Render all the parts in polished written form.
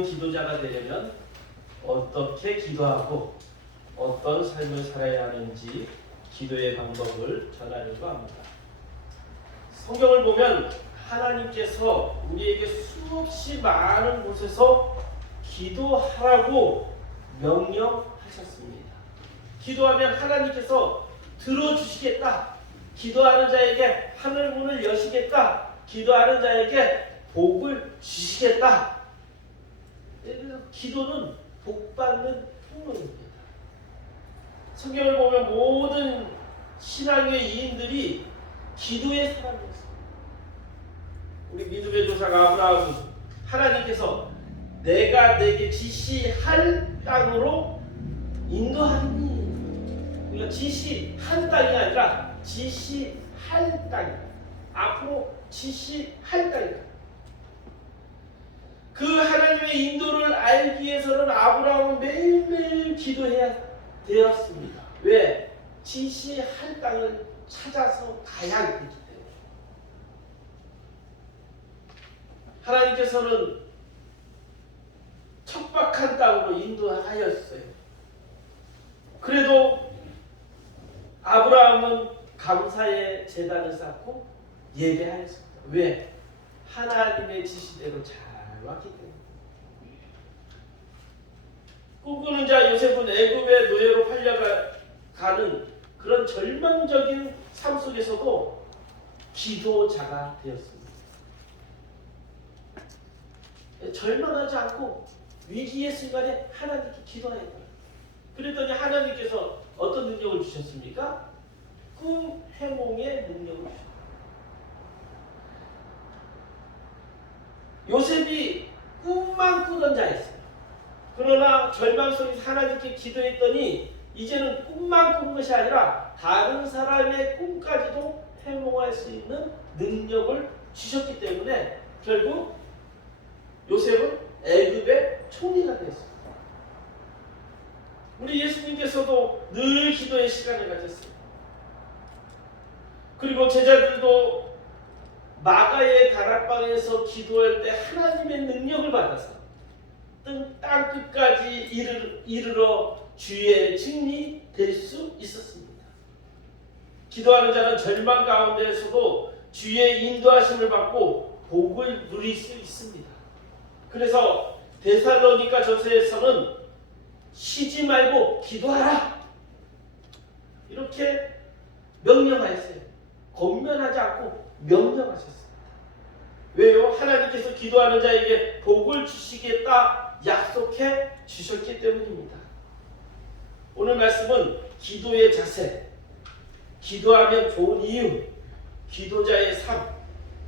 좋은 기도자가 되려면 어떻게 기도하고 어떤 삶을 살아야 하는지 기도의 방법을 전하려고 합니다. 성경을 보면 하나님께서 우리에게 수없이 많은 곳에서 기도하라고 명령하셨습니다. 기도하면 하나님께서 들어주시겠다. 기도하는 자에게 하늘 문을 여시겠다. 기도하는 자에게 복을 주시겠다. 그래서 기도는 복받는 통로입니다. 성경을 보면 모든 신앙의 이인들이 기도의 사람이었습니다. 우리 믿음의 조상 아브라함은 하나님께서 내가 내게 지시할 땅으로 인도하리니, 그러니까 지시한 땅이 아니라 지시할 땅이다. 앞으로 지시할 땅이다. 그 하나님의 인도를 알기 위해서는 아브라함은 매일매일 기도해야 되었습니다. 왜? 지시할 땅을 찾아서 가야 했기 때문에. 하나님께서는 척박한 땅으로 인도하였어요. 그래도 아브라함은 감사의 제단을 쌓고 예배하였습니다. 왜? 하나님의 지시대로 잘 왔기 때문에. 꿈꾸는 자 요셉은 애굽의 노예로 팔려가는 그런 절망적인 삶 속에서도 기도자가 되었습니다. 절망하지 않고 위기의 순간에 하나님께 기도해야 돼요. 그랬더니 하나님께서 어떤 능력을 주셨습니까? 꿈 해몽의 능력을 주셨어요. 요셉이 꿈만 꾸던 자였어요. 그러나 절망 속에서 하나님께 기도했더니 이제는 꿈만 꾸는 것이 아니라 다른 사람의 꿈까지도 해몽할 수 있는 능력을 주셨기 때문에 결국 요셉은 애굽의 총리가 되었습니다. 우리 예수님께서도 늘 기도의 시간을 가졌습니다. 그리고 제자들도 마가의 다락방에서 기도할 때 하나님의 능력을 받아서 땅 끝까지 이르러 주의 증인이 될 수 있었습니다. 기도하는 자는 절망 가운데에서도 주의 인도하심을 받고 복을 누릴 수 있습니다. 그래서 데살로니가 전서에서는 쉬지 말고 기도하라 이렇게 명령하였어요. 권면하지 않고 명령하셨습니다. 왜요? 하나님께서 기도하는 자에게 복을 주시겠다 약속해 주셨기 때문입니다. 오늘 말씀은 기도의 자세, 기도하면 좋은 이유, 기도자의 삶,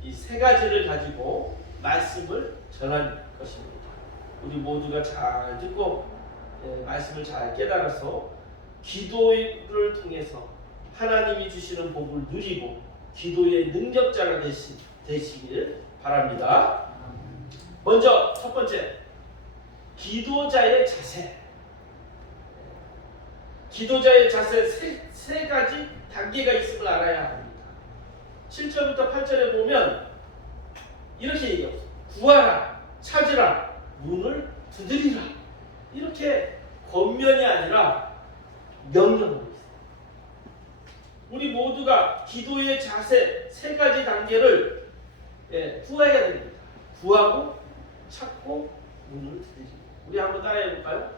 이 세 가지를 가지고 말씀을 전할 것입니다. 우리 모두가 잘 듣고 말씀을 잘 깨달아서 기도를 통해서 하나님이 주시는 복을 누리고 기도의 능력자가 되시길 바랍니다. 먼저 첫 번째, 기도자의 자세. 기도자의 자세 세 가지 단계가 있음을 알아야 합니다. 7절부터 8절에 보면 이렇게 얘기합니다. 구하라, 찾으라, 문을 두드리라. 이렇게 권면이 아니라 명령을 있어요. 우리 모두가 기도의 자세 세 가지 단계를 구해야 됩니다. 구하고, 찾고, 문을 두드리고. 우리 한번 따라해 볼까요?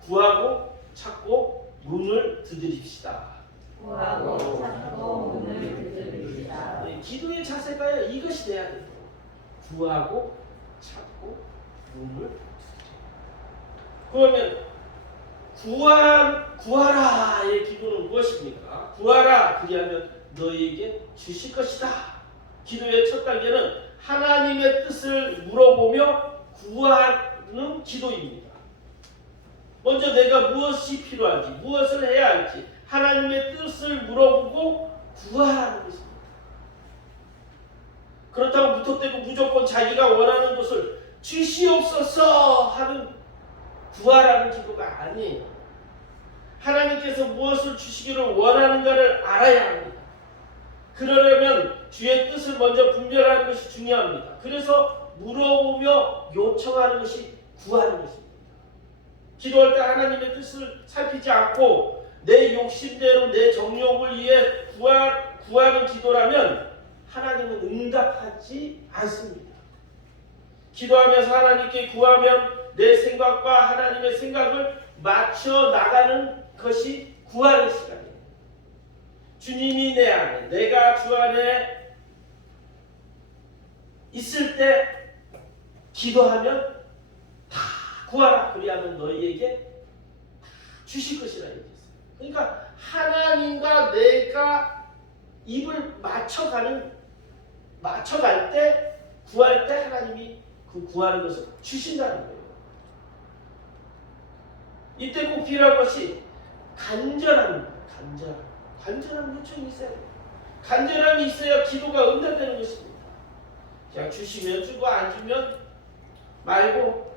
구하고, 찾고, 문을 두드립시다. 구하고 찾고 문을 두드립시다. 기도의 자세가 이것이 돼야 돼요. 구하고, 찾고, 문을 두드리고. 그러면 구하라의 기도는 무엇입니까? 구하라, 그리하면 너희에게 주실 것이다. 기도의 첫 단계는 하나님의 뜻을 물어보며 구하는 기도입니다. 먼저 내가 무엇이 필요한지, 무엇을 해야 할지 하나님의 뜻을 물어보고 구하라는 것입니다. 그렇다고 무턱대고 무조건 자기가 원하는 것을 주시옵소서 하는 구하라는 기도가 아니에요. 하나님께서 무엇을 주시기를 원하는가를 알아야 합니다. 그러려면 주의 뜻을 먼저 분별하는 것이 중요합니다. 그래서 물어보며 요청하는 것이 구하는 것입니다. 기도할 때 하나님의 뜻을 살피지 않고 내 욕심대로 내 정욕을 위해 구하는 기도라면 하나님은 응답하지 않습니다. 기도하면서 하나님께 구하면 내 생각과 하나님의 생각을 맞춰 나가는 것이 구하는 시간이에요. 주님이 내 안에, 내가 주 안에 있을 때 기도하면 다 구하라. 그리하면 너희에게 주실 것이라 얘기했어요. 그러니까 하나님과 내가 입을 맞춰갈 때, 구할 때 하나님이 그 구하는 것을 주신다는 거예요. 이때 꼭 필요한 것이 간절함입니다. 간절한 요청이 있어야 돼요. 간절함이 있어야 기도가 응답되는 것입니다. 그냥 주시면 주고 안 주면 말고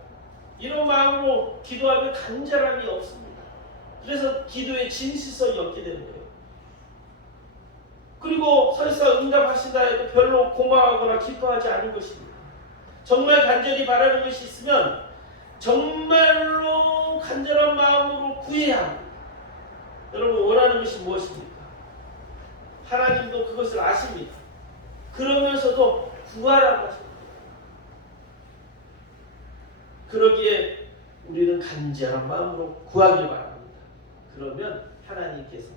이런 마음으로 기도하면 간절함이 없습니다. 그래서 기도의 진실성이 없게 되는 거예요. 그리고 설사 응답하신다 해도 별로 고마워하거나 기뻐하지 않은 것입니다. 정말 간절히 바라는 것이 있으면 정말로 간절한 마음으로 구해야 합니다. 여러분 원하는 것이 무엇입니까? 하나님도 그것을 아십니다. 그러면서도 구하라고 하십니다. 그러기에 우리는 간절한 마음으로 구하길 바랍니다. 그러면 하나님께서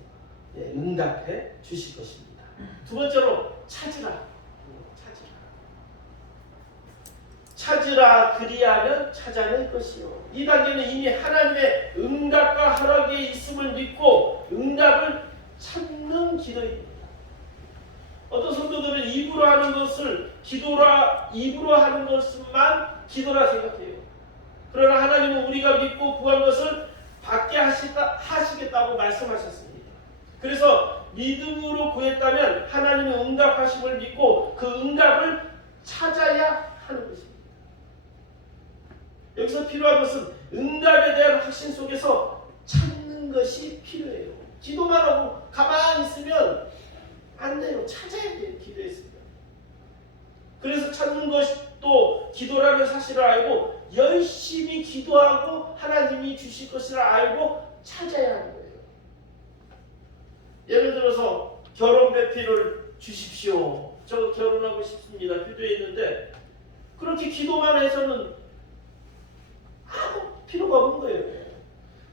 응답해 주실 것입니다. 두 번째로 찾으라. 찾으라 그리하면 찾아낼 것이요. 이 단계는 이미 하나님의 응답과 허락에 있음을 믿고 응답을 찾는 기도입니다. 어떤 성도들은 입으로 하는 것을 입으로 하는 것만 기도라 생각해요. 그러나 하나님은 우리가 믿고 구한 것을 받게 하시겠다고 말씀하셨습니다. 그래서 믿음으로 구했다면 하나님의 응답하심을 믿고 그 응답을 찾아야 하는 것입니다. 여기서 필요한 것은 응답에 대한 확신 속에서 찾는 것이 필요해요. 기도만 하고 가만히 있으면 안 돼요. 찾아야 돼요. 기도했습니다. 그래서 찾는 것도 기도라는 사실을 알고 열심히 기도하고 하나님이 주실 것을 알고 찾아야 하는 거예요. 예를 들어서 결혼 배필을 주십시오. 저 결혼하고 싶습니다. 기도했는데 그렇게 기도만 해서는 아무 필요가 없는 거예요.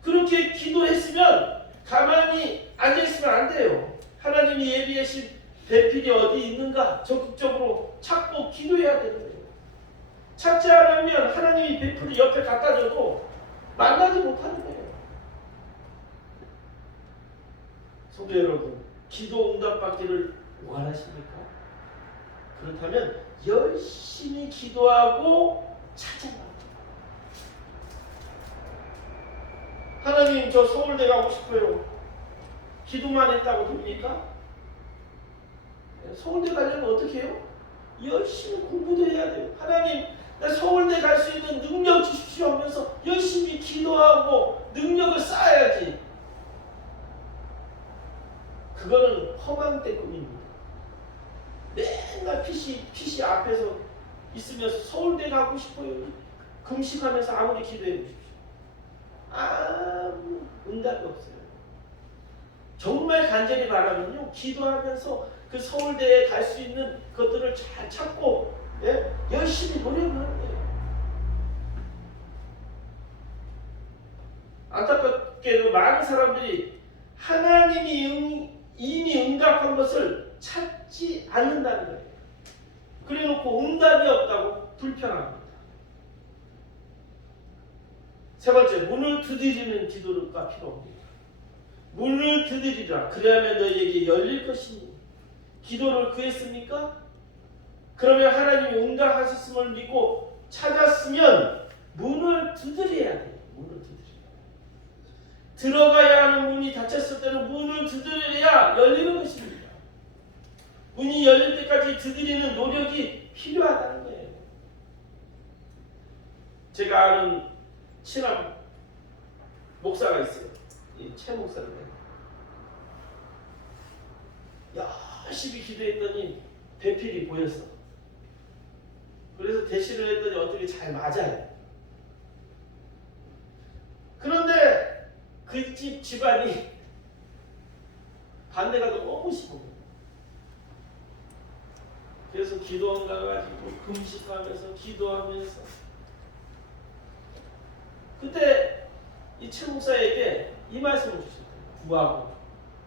그렇게 기도했으면 가만히 앉아있으면 안 돼요. 하나님이 예비하신 배필이 어디 있는가 적극적으로 찾고 기도해야 되는 거예요. 찾지 않으면 하나님이 배필을 옆에 갖다 줘도 만나지 못하는 거예요. 성도 여러분, 기도 응답받기를 원하십니까? 그렇다면 열심히 기도하고 찾아라. 하나님, 저 서울대 가고 싶어요. 기도만 했다고 됩니까? 서울대 가려면 어떻게 해요? 열심히 공부도 해야 돼요. 하나님, 나 서울대 갈 수 있는 능력 주십시오 하면서 열심히 기도하고 능력을 쌓아야지. 그거는 험한 꿈입니다. 맨날 PC 앞에서 있으면서 서울대 가고 싶어요. 금식하면서 아무리 기도해 보십시오. 아무 응답이 없어요. 정말 간절히 바라면요, 기도하면서 그 서울대에 갈 수 있는 것들을 잘 찾고 열심히 노력을 하는 거예요. 안타깝게도 많은 사람들이 하나님이 이미 응답한 것을 찾지 않는다는 거예요. 그래놓고 응답이 없다고 불평합니다. 세 번째, 문을 두드리는 기도가 필요합니다. 문을 두드리라. 그래야만 너희에게 열릴 것이니. 기도를 구했습니까? 그러면 하나님이 응답하셨음을 믿고 찾았으면 문을 두드려야 돼요. 문을 두드려야. 들어가야 하는 문이 닫혔을 때는 문을 두드려야 열리는 것입니다. 문이 열릴 때까지 두드리는 노력이 필요하다는 거예요. 제가 아는 친한 목사가 있어요. 최 목사인데 열심히 기도했더니 배필이 보였어. 그래서 대시를 했더니 어떻게 잘 맞아요. 그런데 그 집 집안이 반대가 너무 심한 거예요. 그래서 기도원 가가지고 금식하면서 기도하면서 그때 이 최 목사에게 이 말씀을 주셨대요. 구하고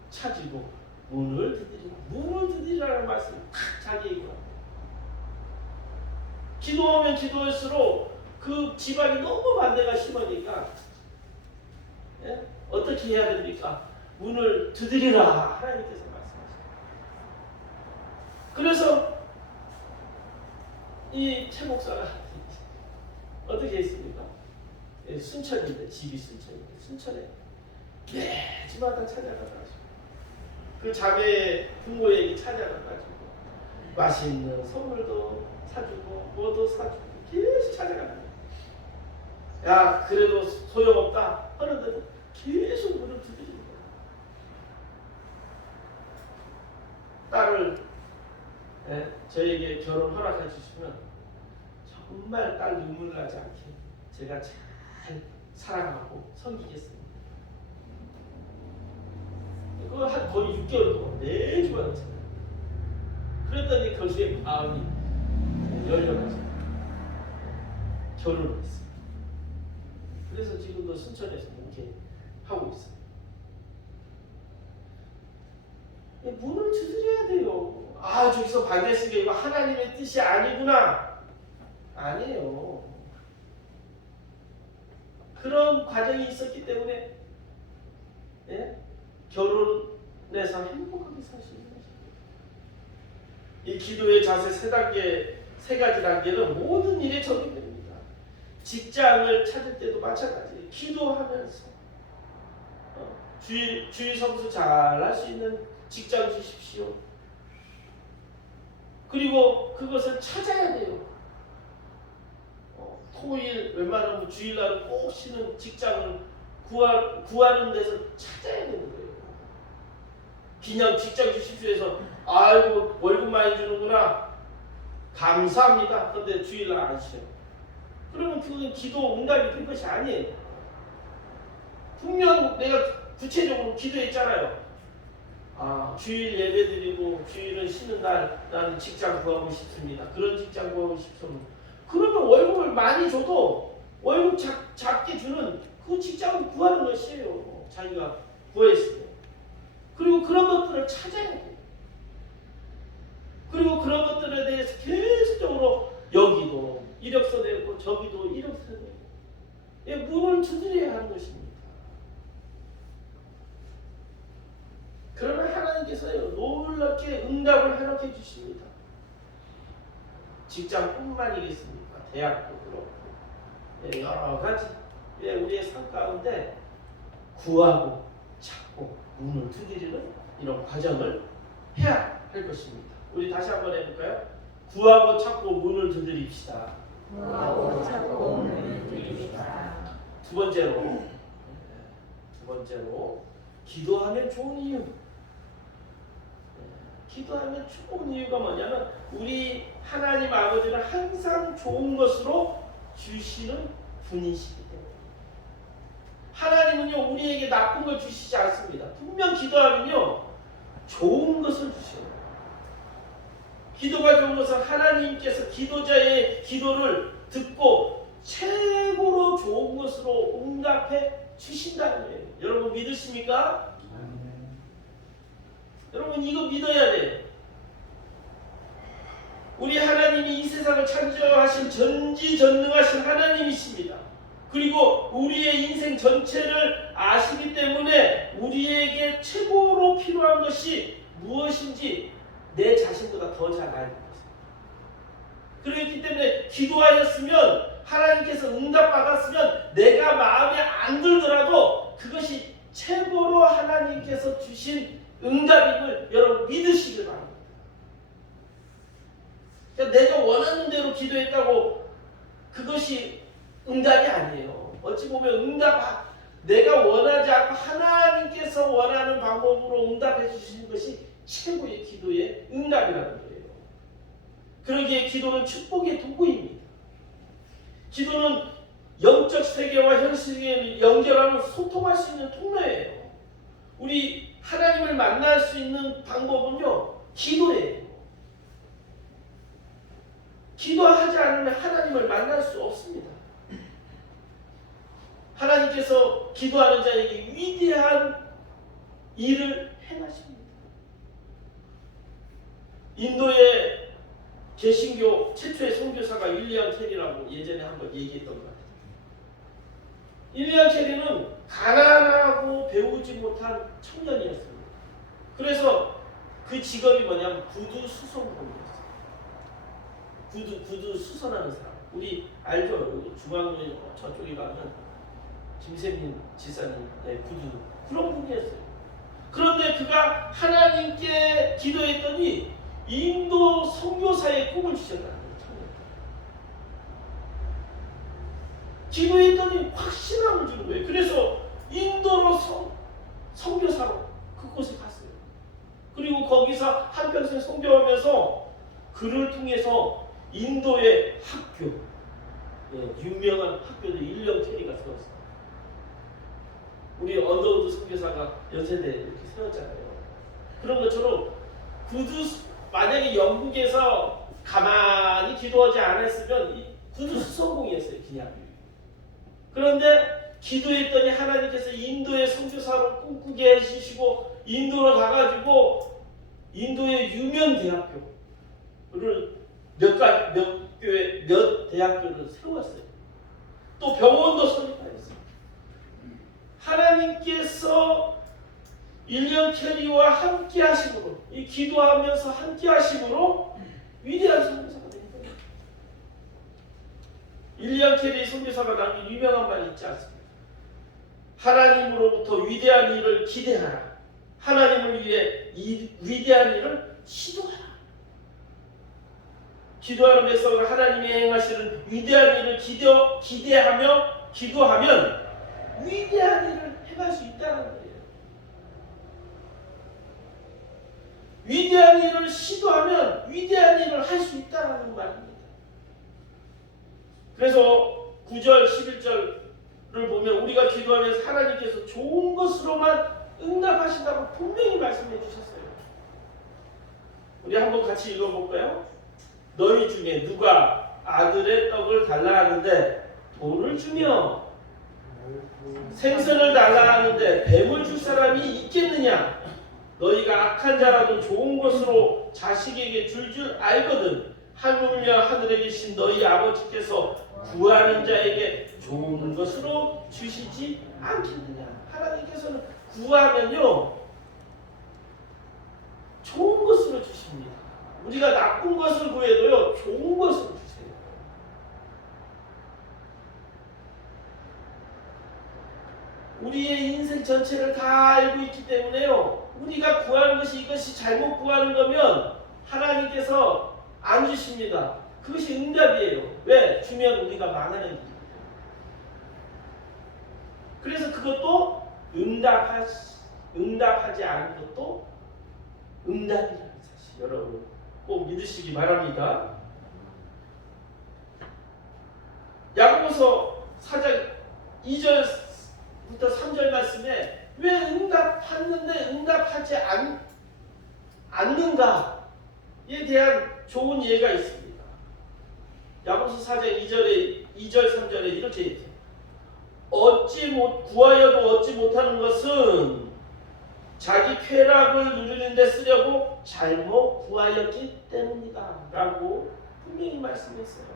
찾으고 문을 두드리라. 문을 두드리라는 말씀을 탁 자기에게 합니다. 기도하면 기도할수록 그 집안이 너무 반대가 심하니까 예? 어떻게 해야 됩니까? 문을 두드리라 하나님께서 말씀하십니다. 그래서 이 최 목사가 어떻게 했습니까? 예, 순천인데 집이 순천인데 순천에 매주마다 찾아가가지고 그 자매 부모에게 찾아가가지고 맛있는 선물도 사주고 뭐도 사주고 계속 찾아가는 거예요. 야 그래도 소용없다 하는데도 계속 문을 두드리는 거예요. 딸을 저에게 결혼 허락해 주시면 정말 딸 눈물 나지 않게 제가 잘 사랑하고 섬기겠습니다. 그거 한 거의 6개월 동안 매주마다 찾아요. 그랬더니 거기에 마음이 열려가지고 결혼을 했어요. 그래서 지금도 순천에서 이렇게 하고 있어요. 문을 두드려야 돼요. 아 저기서 반대했으니까 이거 하나님의 뜻이 아니구나. 아니에요. 그런 과정이 있었기 때문에 결혼해서 행복하게 살 수 있는 것입니다. 이 기도의 자세 세 가지 단계는 모든 일에 적용됩니다. 직장을 찾을 때도 마찬가지예요. 기도하면서 주일 성수 잘 할 수 있는 직장 주십시오. 그리고 그것을 찾아야 돼요. 토일 웬만하면 주일날 꼭 쉬는 직장을 구하는 데서 찾아야 되는 거예요. 그냥 직장 주십시오 해서 아이고 월급 많이 주는구나 감사합니다. 그런데 주일날 안 쉬어요. 그러면 그건 기도 응답이 된 것이 아니에요. 분명 내가 구체적으로 기도했잖아요. 아 주일 예배 드리고 주일은 쉬는 날 나는 직장 구하고 싶습니다. 그런 직장 구하고 싶습니다. 그러면 월급을 많이 줘도 월급 작게 주는 그 직장을 구하는 것이에요. 자기가 구했어요. 그리고 그런 것들을 찾아야 돼요. 그리고 그런 것들에 대해서 계속적으로 여기도 이력서 내고 저기도 이력서 내고 문을 두드려야 하는 것입니다. 그러나 하나님께서요 놀랍게 응답을 허락해 주십니다. 직장뿐만이겠습니까? 대학도 그렇고 여러 가지 우리의 삶 가운데 구하고 찾고 문을 두드리는 이런 과정을 해야 할 것입니다. 우리 다시 한번 해볼까요? 구하고 찾고 문을 두드립시다. 구하고 찾고 문을 두드립시다. 두 번째로 기도하면 좋은 이유. 기도하면 좋은 이유가 뭐냐면 우리 하나님 아버지는 항상 좋은 것으로 주시는 분이시기 때문에 하나님은요 우리에게 나쁜 걸 주시지 않습니다. 분명 기도하면요 좋은 것을 주셔요. 기도가 좋은 것은 하나님께서 기도자의 기도를 듣고 최고로 좋은 것으로 응답해 주신다는 거예요. 여러분 믿으십니까? 여러분 이거 믿어야 돼요. 우리 하나님이 이 세상을 창조하신 전지전능하신 하나님이십니다. 그리고 우리의 인생 전체를 아시기 때문에 우리에게 최고로 필요한 것이 무엇인지 내 자신보다 더 잘 알고 있습니다. 그렇기 때문에 기도하였으면 하나님께서 응답받았으면 내가 마음에 안 들더라도 그것이 최고로 하나님께서 주신 응답임을 여러분 믿으시길 바랍니다. 그러니까 내가 원하는 대로 기도했다고 그것이 응답이 아니에요. 어찌 보면 내가 원하지 않고 하나님께서 원하는 방법으로 응답해 주시는 것이 최고의 기도의 응답이라는 거예요. 그러기에 기도는 축복의 도구입니다. 기도는 영적 세계와 현실 세계를 연결하는 소통할 수 있는 통로예요. 우리 하나님을 만날 수 있는 방법은요, 기도예요. 기도하지 않으면 하나님을 만날 수 없습니다. 하나님께서 기도하는 자에게 위대한 일을 행하십니다. 인도의 개신교 최초의 선교사가 윌리엄 캐리라고 예전에 한번 얘기했던 것 같아요. 윌리엄 캐리는 가난하고 배우지 못한 청년이었습니다. 그래서 그 직업이 뭐냐면 구두 수선공이었어요. 구두 수선하는 사람. 우리 알죠? 중앙로 저쪽에 가면 김세민 지사님의 구두 그런 분이었어요. 그런데 그가 하나님께 기도했더니 인도 선교사의 꿈을 주셨다는 거예요. 기도했더니 확신함을 주는 거예요. 그래서 인도로 선교사로 그곳에 갔어요. 그리고 거기서 한평생 선교하면서 그를 통해서 인도의 학교, 유명한 학교들 윌리엄 캐리가 세웠어요. 우리 언더우드 선교사가 연세대 이렇게 세웠잖아요. 그런 것처럼 만약에 영국에서 가만히 기도하지 않았으면 이 구두 수선공이었어요, 그냥. 그런데 기도했더니 하나님께서 인도의 선교사로 꿈꾸게 해주시고 인도로 가가지고 인도의 유명 대학교를 몇 대학교를 세웠어요. 또 병원도 설립하였어요. 하나님께서 윌리엄 캐리와 함께 하심으로, 이 기도하면서 함께 하심으로 위대한 선교사가 된 거예요. 윌리엄 캐리 선교사가 남긴 유명한 말이 있지 않습니까? 하나님으로부터 위대한 일을 기대하라. 하나님을 위해 위대한 일을 시도하라. 기도하는 백성은 하나님이 행하시는 위대한 일을 기대하며 기도하면 위대한 일을 행할 수 있다는 거예요. 위대한 일을 시도하면 위대한 일을 할 수 있다는 말입니다. 그래서 9절, 11절을 보면 우리가 기도하면서 하나님께서 좋은 것으로만 응답하신다고 분명히 말씀해 주셨어요. 우리 한번 같이 읽어볼까요? 너희 중에 누가 아들의 떡을 달라 하는데 돌을 주며 생선을 달라 하는데 뱀을 줄 사람이 있겠느냐? 너희가 악한 자라도 좋은 것으로 자식에게 줄 알거든. 하물며 하늘에 계신 너희 아버지께서 구하는 자에게 좋은 것으로 주시지 않겠느냐? 하나님께서는 구하면요 좋은 것으로 주십니다. 우리가 나쁜 것을 구해도요 좋은 것으로 주세요. 우리의 인생 전체를 다 알고 있기 때문에요. 우리가 구하는 것이 이것이 잘못 구하는 거면 하나님께서 안 주십니다. 그것이 응답이에요. 왜? 주면 우리가 망하는 일이에요. 그래서 그것도 응답하지 않은 것도 응답이라는 사실 여러분 꼭 믿으시기 바랍니다. 야고보서 4장 2절부터 3절 말씀에 왜 응답했는데 응답하지 않는가에 대한 좋은 예가 있습니다. 야고보서 4장 2절 3절에 이렇게 얘기해요. 구하여도 얻지 못하는 것은 자기 쾌락을 누리는 데 쓰려고 잘못 구하였기 때문이다 라고 분명히 말씀했어요.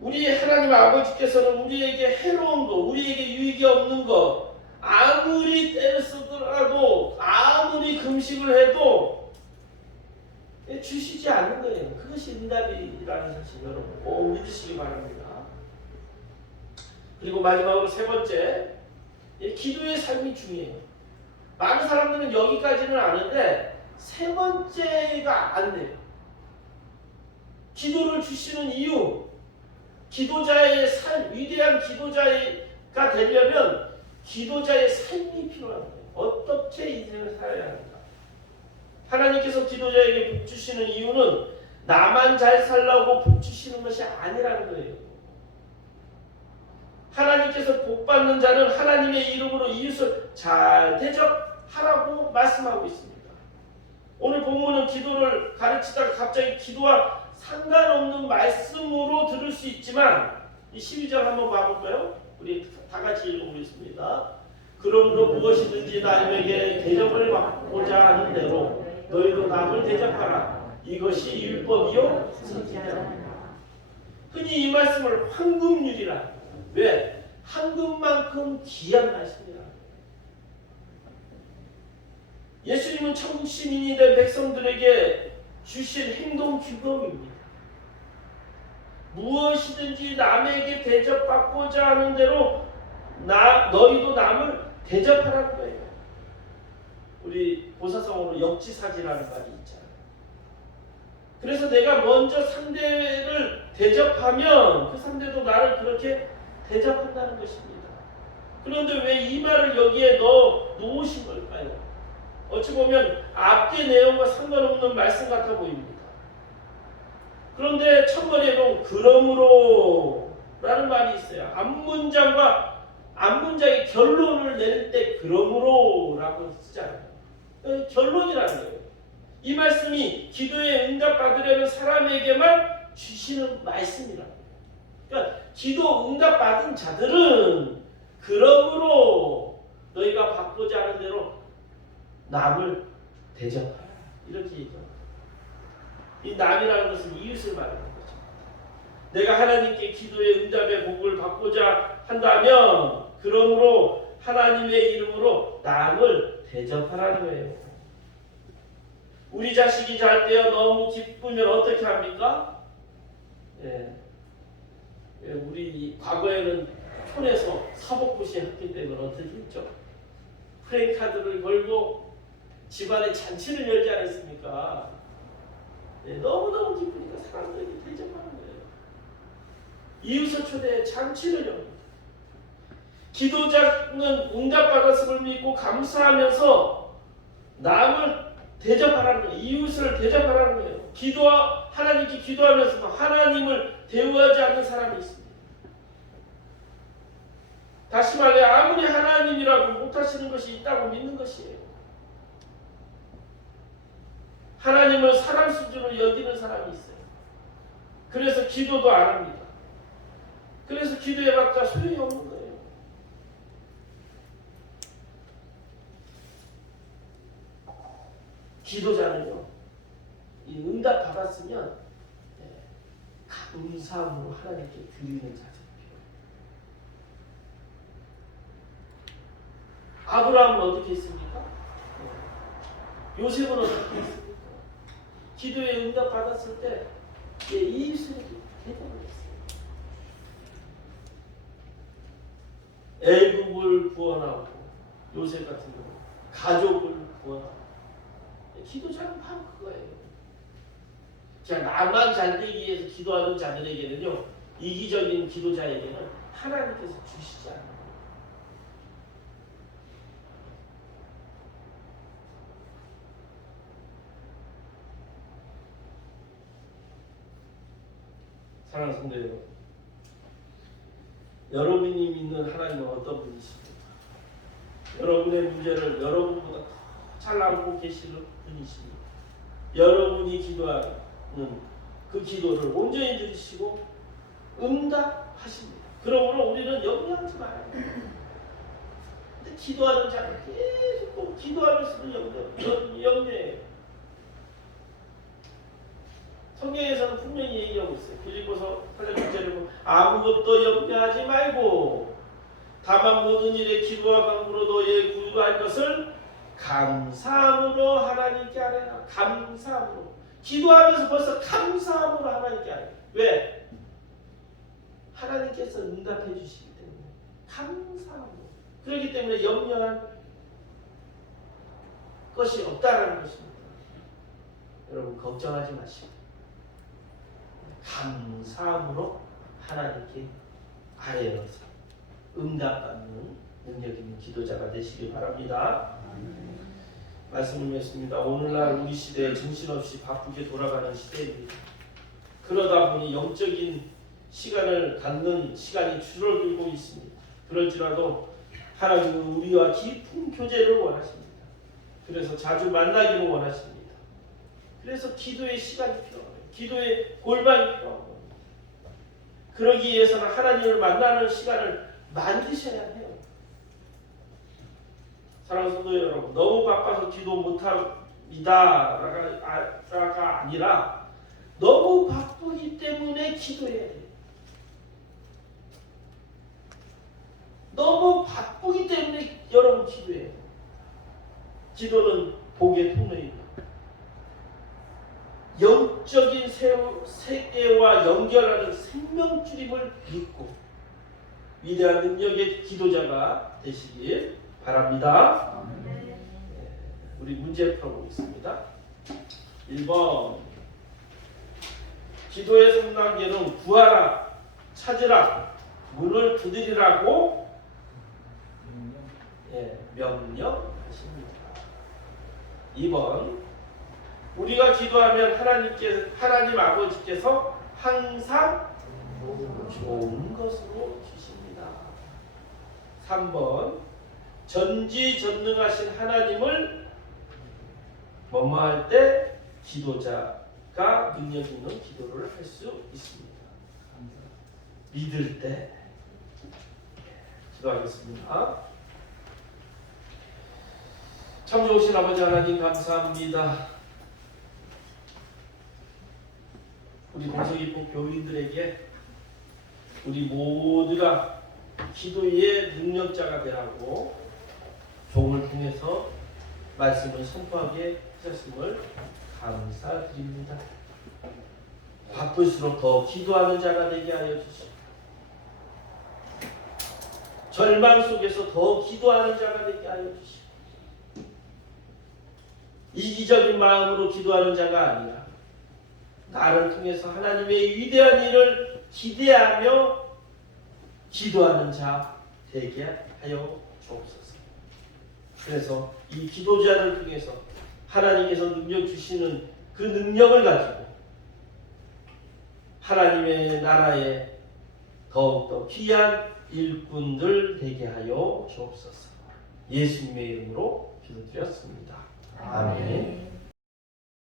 우리 하나님 아버지께서는 우리에게 해로운 것, 우리에게 유익이 없는 것, 아무리 때를 쓰더라도 아무리 금식을 해도 주시지 않는 거예요. 그것이 응답이라는 사실 여러분 꼭 믿으시기 바랍니다. 그리고 마지막으로 세 번째, 기도의 삶이 중요해요. 많은 사람들은 여기까지는 아는데 세 번째가 안 돼요. 기도를 주시는 이유, 기도자의 삶, 위대한 기도자가 되려면 기도자의 삶이 필요한 거예요. 어떻게 인생을 살아야 하는가. 하나님께서 기도자에게 복 주시는 이유는 나만 잘 살라고 복 주시는 것이 아니라는 거예요. 하나님께서 복받는 자는 하나님의 이름으로 이웃을 잘 대접하라고 말씀하고 있습니다. 오늘 본문은 기도를 가르치다가 갑자기 기도와 상관없는 말씀으로 들을 수 있지만 이 12절 한번 봐볼까요? 우리 다 같이 읽어보겠습니다. 그러므로 무엇이든지 남에게 대접을 받고자 하는 대로 너희도 남을 대접하라. 이것이 율법이요 선지자라. 흔히 이 말씀을 황금률이라. 왜? 황금만큼 귀한 말씀이라. 예수님은 천국 시민이 된 백성들에게 주신 행동 규범입니다. 무엇이든지 남에게 대접받고자 하는 대로 너희도 남을 대접하라는 거예요. 우리 보사성어로 역지사지라는 말이 있잖아요. 그래서 내가 먼저 상대를 대접하면 그 상대도 나를 그렇게 대접한다는 것입니다. 그런데 왜 이 말을 여기에 놓으신 걸까요? 어찌 보면 앞뒤 내용과 상관없는 말씀 같아 보입니다. 그런데 첫 번째로 그러므로 라는 말이 있어요. 앞문장의 결론을 낼 때 그러므로 라고 쓰잖아요. 결론이라는 거예요. 이 말씀이 기도에 응답받으려는 사람에게만 주시는 말씀이라는 거예요. 그러니까 기도 응답받은 자들은 그러므로 너희가 받고자 하는 대로 남을 대접하라. 이렇게 얘기합니다. 이 남이라는 것은 이웃을 말하는 거죠. 내가 하나님께 기도의 응답의 복을 받고자 한다면 그러므로 하나님의 이름으로 남을 대접하라는 거예요. 우리 자식이 잘 되어 너무 기쁘면 어떻게 합니까? 우리 과거에는 촌에서 사복고시 했기 때문에 어떻게 했죠? 프랭카드를 걸고 집안에 잔치를 열지 않았습니까? 너무너무 기쁘니까 사람들이 대접하는 거예요. 이웃을 초대해 잔치를 엽니다. 기도자는 응답받았음을 믿고 감사하면서 남을 대접하라는 거예요. 이웃을 대접하라는 거예요. 하나님께 기도하면서 하나님을 대우하지 않는 사람이 있습니다. 다시 말해 아무리 하나님이라고 못하시는 것이 있다고 믿는 것이에요. 하나님을 사람 수준으로 여기는 사람이 있어요. 그래서 기도도 안 합니다. 그래서 기도해봤자 소용이 없는 거예요. 기도자는요, 이 응답 받았으면 감사함으로 하나님께 드리는 자세가 필요해요. 아브라함은 어떻게 했습니까? 요셉은 어떻게 했습니까? 기도에 응답 받았을 때 이웃에게 대답을 했어요. 애국을 구원하고 요셉 같은 경우 가족을 구원하고. 기도자는 바로 그거예요. 그냥 나만 잘 되기 위해서 기도하는 자들에게는요, 이기적인 기도자에게는 하나님께서 주시지 않아요. 사랑하는 성도 여러분, 여러분이 믿는 하나님은 어떤 분이십니까? 여러분의 문제를 여러분보다 더 잘 알고 계시는 분이십니다. 여러분이 기도하는 그 기도를 온전히 들으시고 응답하십니다. 그러므로 우리는 염려하지 말아요. 근데 기도하는 자는 계속 또 기도하면서도 염려해요. 성경에서는 분명히 얘기하고 있어요. 빌립보서 8장 6절에 보면 아무것도 염려하지 말고 다만 모든 일에 기도와 간구로 너의 구할 것을 감사함으로 하나님께 아뢰라. 감사함으로. 기도하면서 벌써 감사함으로 하나님께 아뢰라. 왜? 하나님께서 응답해 주시기 때문에 감사함으로. 그렇기 때문에 염려할 것이 없다라는 것입니다. 여러분 걱정하지 마시고 감사함으로 하나님께 아뢰어서 응답받는 능력 있는 기도자가 되시길 바랍니다. 말씀을 맺습니다. 오늘날 우리 시대에 정신없이 바쁘게 돌아가는 시대입니다. 그러다 보니 영적인 시간을 갖는 시간이 줄어들고 있습니다. 그럴지라도 하나님은 우리와 깊은 교제를 원하십니다. 그래서 자주 만나기를 원하십니다. 그래서 기도의 시간이 필요해요. 기도의 골반이 필요하고, 그러기 위해서는 하나님을 만나는 시간을 만드셔야 해요. 사랑하는 성도 여러분, 너무 바빠서 기도 못합니다가 아니라 너무 바쁘기 때문에 기도해야 돼요. 너무 바쁘기 때문에 여러분 기도해요. 기도는 복의 통로입니다. 영적인 세계와 연결하는 생명줄임을 믿고 위대한 능력의 기도자가 되시길 바랍니다. 우리 문제 풀어보겠습니다. 1번, 기도의 3단계는 구하라, 찾으라, 문을 두드리라고 명령하십니다. 2번, 우리가 기도하면 하나님 아버지께서 항상 좋은 것으로 주십니다. 3번, 전지전능하신 하나님을 뭐뭐할 때 기도자가 능력 있는 기도를 할 수 있습니다. 믿을 때 기도하겠습니다. 참 좋으신 아버지 하나님 감사합니다. 우리 동서기포 교인들에게 우리 모두가 기도의 능력자가 되라고 종을 통해서 말씀을 선포하게 하셨음을 감사드립니다. 바쁠수록 더 기도하는 자가 되게 하여 주시고, 절망 속에서 더 기도하는 자가 되게 하여 주시고, 이기적인 마음으로 기도하는 자가 아니라 나를 통해서 하나님의 위대한 일을 기대하며 기도하는 자 되게 하여 주옵소서. 그래서 이 기도자를 통해서 하나님께서 능력 주시는 그 능력을 가지고 하나님의 나라에 더욱더 귀한 일꾼들 되게 하여 주옵소서. 예수님의 이름으로 기도드렸습니다. 아멘.